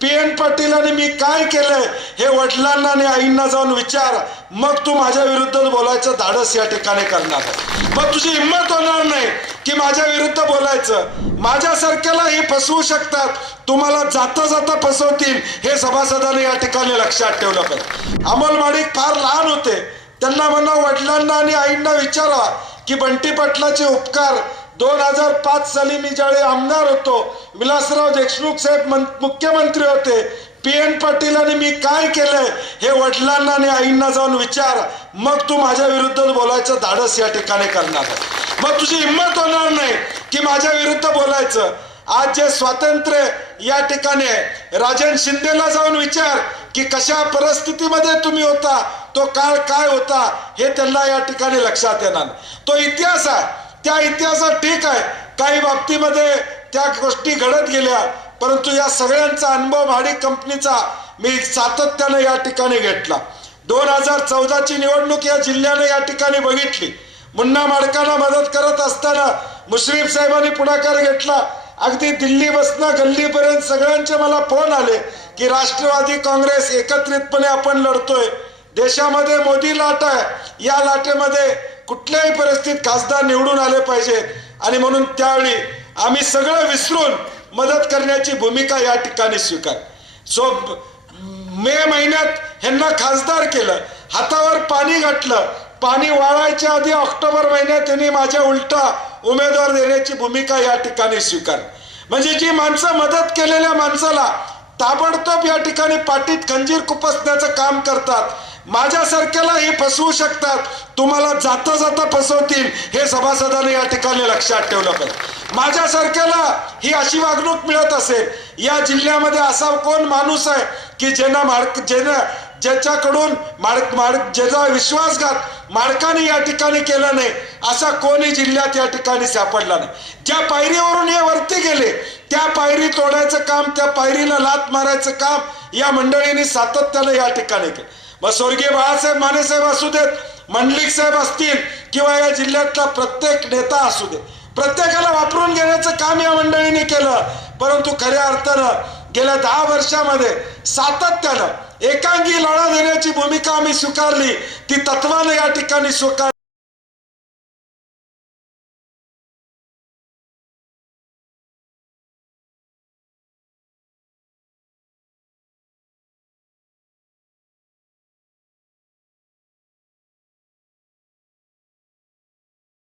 P N Patil आणि मी काय केलंय हे वडिलांना आणि आईंना जाऊन विचार. मग तू माझ्या विरुद्ध बोलायचं धाडस या ठिकाणी करणार आहे. मग तुझी हिंमत होणार नाही की माझ्या विरुद्ध बोलायचं. माझ्यासारख्याला हे फसवू शकतात. तुम्हाला जाता जाता फसवतील. हे सभासदांनी या ठिकाणी लक्षात ठेवलं पाहिजे. अमोल माडिक फार लहान होते. त्यांना म्हणा वडिलांना आणि आईंना विचारा की बंटी पाटलाचे उपकार दोन हजार पाच साली मी ज्यावेळी आमदार होतो विलासराव देशमुख साहेब मुख्यमंत्री होते. पी एन पाटील आणि मी काय केलंय हे वडिलांना आणि आईंना जाऊन विचार. मग तू माझ्या विरुद्ध बोलायचं धाडस या ठिकाणी करणार आहे. मग तुझी हिंमत होणार नाही की माझ्या विरुद्ध बोलायचं. आज जे स्वातंत्र्य या ठिकाणी राजन शिंदेला जाऊन विचार की कशा परिस्थितीमध्ये तुम्ही होता तो काळ काय होता हे त्यांना या ठिकाणी लक्षात येणार. तो इतिहास आहे. त्या इतिहासात ठीक आहे. काही बाबतीमध्ये त्या गोष्टी घडत गेल्या. परंतु या सगळ्यांचा अनुभव भाडी कंपनीचा मी सातत्याने या ठिकाणी घेतला. दोन हजार चौदाची निवडणूक या जिल्ह्याने या ठिकाणी बघितली. मुन्ना माडकांना मदत करत असताना मुश्रीफ साहेबांनी पुढाकार घेतला. अगदी दिल्ली बसनं गल्लीपर्यंत सगळ्यांचे मला फोन आले की राष्ट्रवादी काँग्रेस एकत्रितपणे आपण लढतोय. देशामध्ये मोदी लाट आहे. या लाटेमध्ये कुठल्याही परिस्थितीत खासदार निवडून आले पाहिजे. आणि म्हणून त्यावेळी आम्ही सगळं विसरून मदत करण्याची भूमिका या ठिकाणी स्वीकार. सो मे महिन्यात ह्यांना खासदार केलं हातावर पाणी घातलं पाणी वाळायच्या आधी ऑक्टोबर महिन्यात त्यांनी माझ्या उलटा उमेदवार देण्याची भूमिका या ठिकाणी स्वीकार. म्हणजे जी माणसं मदत केलेल्या माणसाला ताबडतोब या ठिकाणी पाठीत खंजीर खुपसण्याचं काम करतात माझ्यासारख्याला हे फसवू शकतात. तुम्हाला जाता जाता फसवतील. हे सभासदाने या ठिकाणी लक्षात ठेवलं पाहिजे. माझ्यासारख्याला ही अशी वागणूक मिळत असेल या जिल्ह्यामध्ये असा कोण माणूस आहे की ज्यांना मार्क ज्यांना ज्याच्याकडून मार्क मार्क ज्याचा विश्वासघात मार्काने या ठिकाणी केला नाही असा कोणी जिल्ह्यात या ठिकाणी सापडला नाही. ज्या पायरीवरून हे वरती गेले त्या पायरी तोडायचं काम त्या पायरीला लात मारायचं काम या मंडळीने सातत्यानं या ठिकाणी केलं. मग स्वर्गीय बाळासाहेब मानेसाहेब असू देत मंडलिक साहेब असतील किंवा या जिल्ह्यातला प्रत्येक नेता असू दे प्रत्येकाला वापरून घेण्याचं काम या मंडळीने केलं. परंतु खऱ्या अर्थानं गेल्या दहा वर्षामध्ये सातत्यानं एकांगी लढा देण्याची भूमिका आम्ही स्वीकारली. ती तत्वानं या ठिकाणी स्वीकार